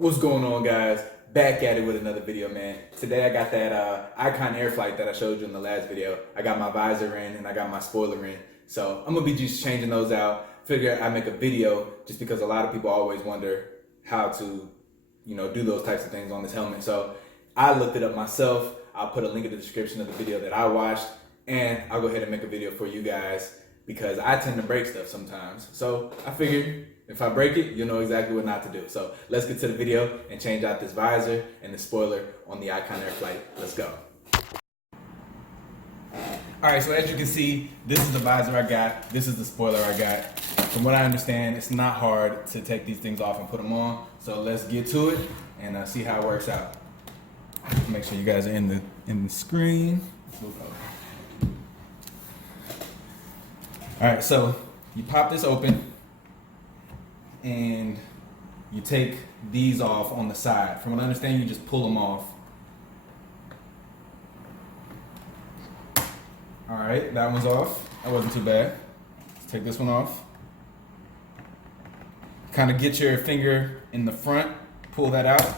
What's going on, guys? Back at it with another video, man. Today I got that Icon Airflite that I showed you in the last video. I got my visor in and I got my spoiler in. So I'm gonna be just changing those out. Figure I make a video just because a lot of people always wonder how to, do those types of things on this helmet. So I looked it up myself. I'll put a link in the description of the video that I watched, and I'll go ahead and make a video for you guys because I tend to break stuff sometimes. So I figured if I break it, you'll know exactly what not to do. So let's get to the video and change out this visor and the spoiler on the Icon Airflite. Let's go. All right, so as you can see, this is the visor I got. This is the spoiler I got. From what I understand, it's not hard to take these things off and put them on. So let's get to it and see how it works out. Make sure you guys are in the screen. All right, so you pop this open and you take these off on the side. From what I understand, you just pull them off. All right, that one's off. That wasn't too bad. Let's take this one off. Kind of get your finger in the front, pull that out.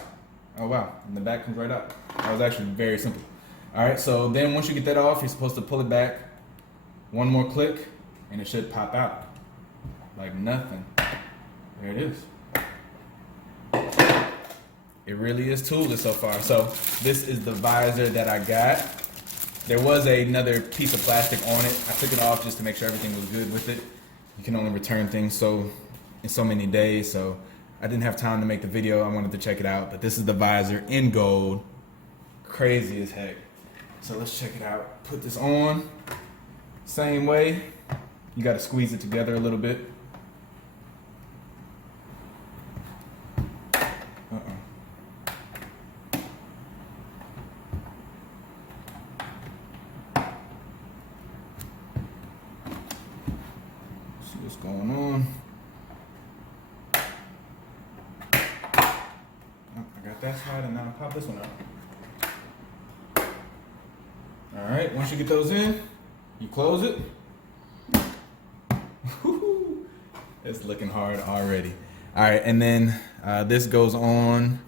Oh wow, and the back comes right out. That was actually very simple. All right, so then once you get that off, you're supposed to pull it back. One more click, and it should pop out. Like nothing. There it is. It really is toolless so far. So this is the visor that I got. There was another piece of plastic on it. I took it off just to make sure everything was good with it. You can only return things in so many days, so I didn't have time to make the video. I wanted to check it out, but this is the visor in gold. Crazy as heck. So let's check it out. Put this on. Same way. You got to squeeze it together a little bit. See what's going on. I got that side, and now I'll pop this one out. All right, once you get those in, you close it. It's looking hard already. All right, and then this goes on.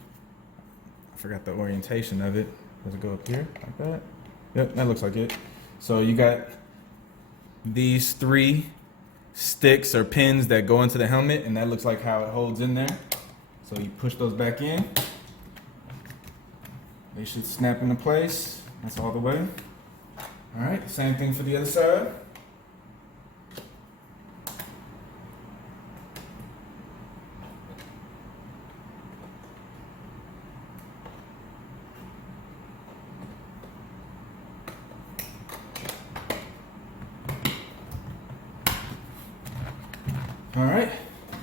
I forgot the orientation of it. Does it go up here like that? Yep, that looks like it. So you got these 3 sticks or pins that go into the helmet, and that looks like how it holds in there. So you push those back in. They should snap into place. That's all the way. All right, same thing for the other side. All right,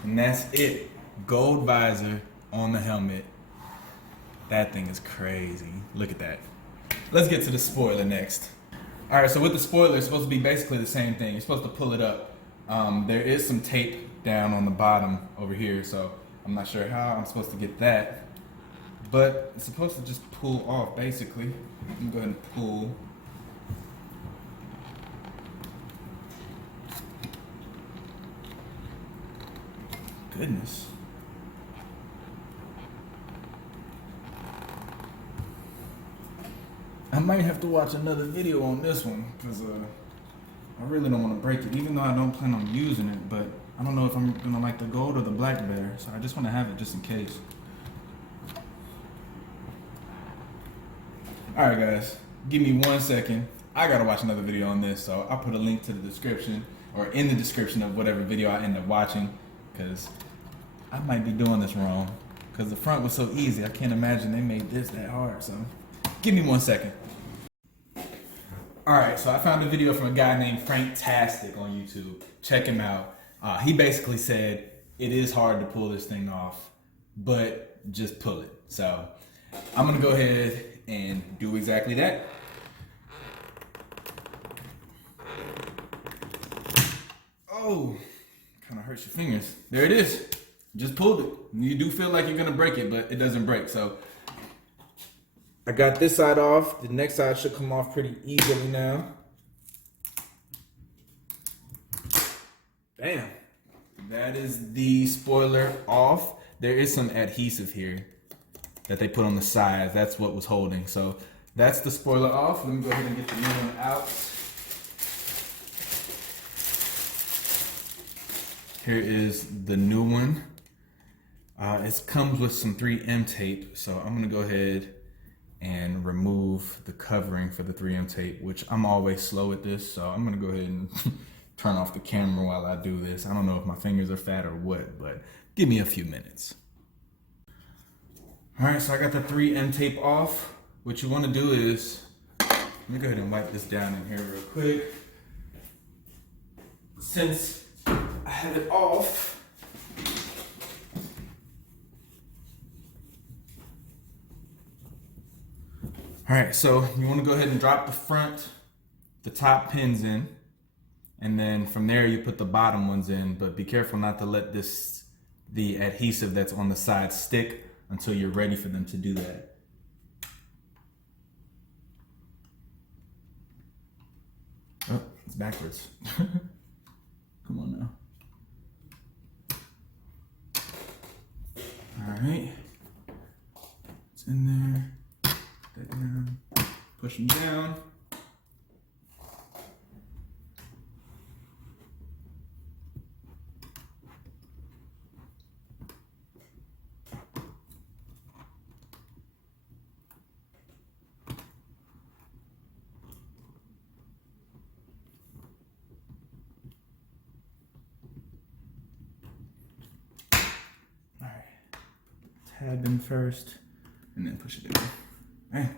and that's it. Gold visor on the helmet. That thing is crazy. Look at that. Let's get to the spoiler next. All right, so with the spoiler, it's supposed to be basically the same thing. You're supposed to pull it up. There is some tape down on the bottom over here, so I'm not sure how I'm supposed to get that. But it's supposed to just pull off, basically. I'm gonna go ahead and pull. Goodness. I might have to watch another video on this one because I really don't want to break it, even though I don't plan on using it, but I don't know if I'm gonna like the gold or the black bear, so I just want to have it just in case. All right, guys, give me 1 second. I gotta watch another video on this, so I'll put a link to the description or in the description of whatever video I end up watching, because I might be doing this wrong because the front was so easy. I can't imagine they made this that hard, so give me 1 second. All right, so I found a video from a guy named Franktastic on YouTube. Check him out. He basically said it is hard to pull this thing off, but just pull it. So I'm gonna go ahead and do exactly that. Oh, kind of hurts your fingers. There it is. Just pulled it. You do feel like you're gonna break it, but it doesn't break. So I got this side off. The next side should come off pretty easily now. Bam. That is the spoiler off. There is some adhesive here. that they put on the sides. That's what was holding. So that's the spoiler off. Let me go ahead and get the new one out. Here is the new one. It comes with some 3M tape. So I'm gonna go ahead and remove the covering for the 3M tape, which I'm always slow at this. So I'm gonna go ahead and turn off the camera while I do this. I don't know if my fingers are fat or what, but give me a few minutes. All right, so I got the 3M tape off. What you wanna do is, let me go ahead and wipe this down in here real quick. Since I have it off, all right, so you want to go ahead and drop the top pins in, and then from there you put the bottom ones in, but be careful not to let the adhesive that's on the side stick until you're ready for them to do that. Oh, it's backwards. Come on now. All right, it's in there. That down. Push them down. All right, tab in first, and then push it down. All right.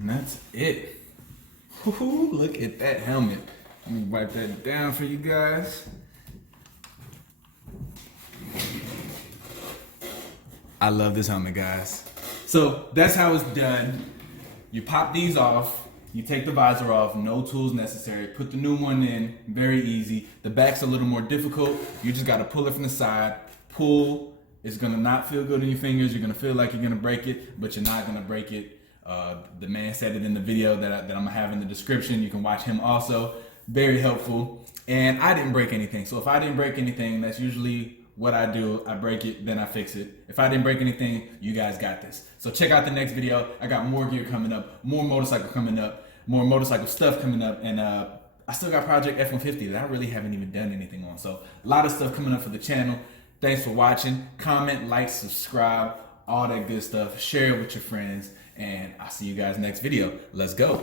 And that's it. Woo-hoo, look at that helmet. Let me wipe that down for you guys. I love this helmet, guys. So that's how it's done. You pop these off, you take the visor off, no tools necessary. Put the new one in, very easy. The back's a little more difficult. You just gotta pull it from the side, pull. It's gonna not feel good in your fingers. You're gonna feel like you're gonna break it, but you're not gonna break it. The man said it in the video that I'm gonna have in the description. You can watch him also. Very helpful. And I didn't break anything. So if I didn't break anything, that's usually what I do. I break it, then I fix it. If I didn't break anything, you guys got this. So check out the next video. I got more gear coming up, more motorcycle coming up, more motorcycle stuff coming up, and I still got Project F-150 that I really haven't even done anything on. So a lot of stuff coming up for the channel. Thanks for watching. Comment, like, subscribe, all that good stuff. Share it with your friends. And I'll see you guys next video. Let's go.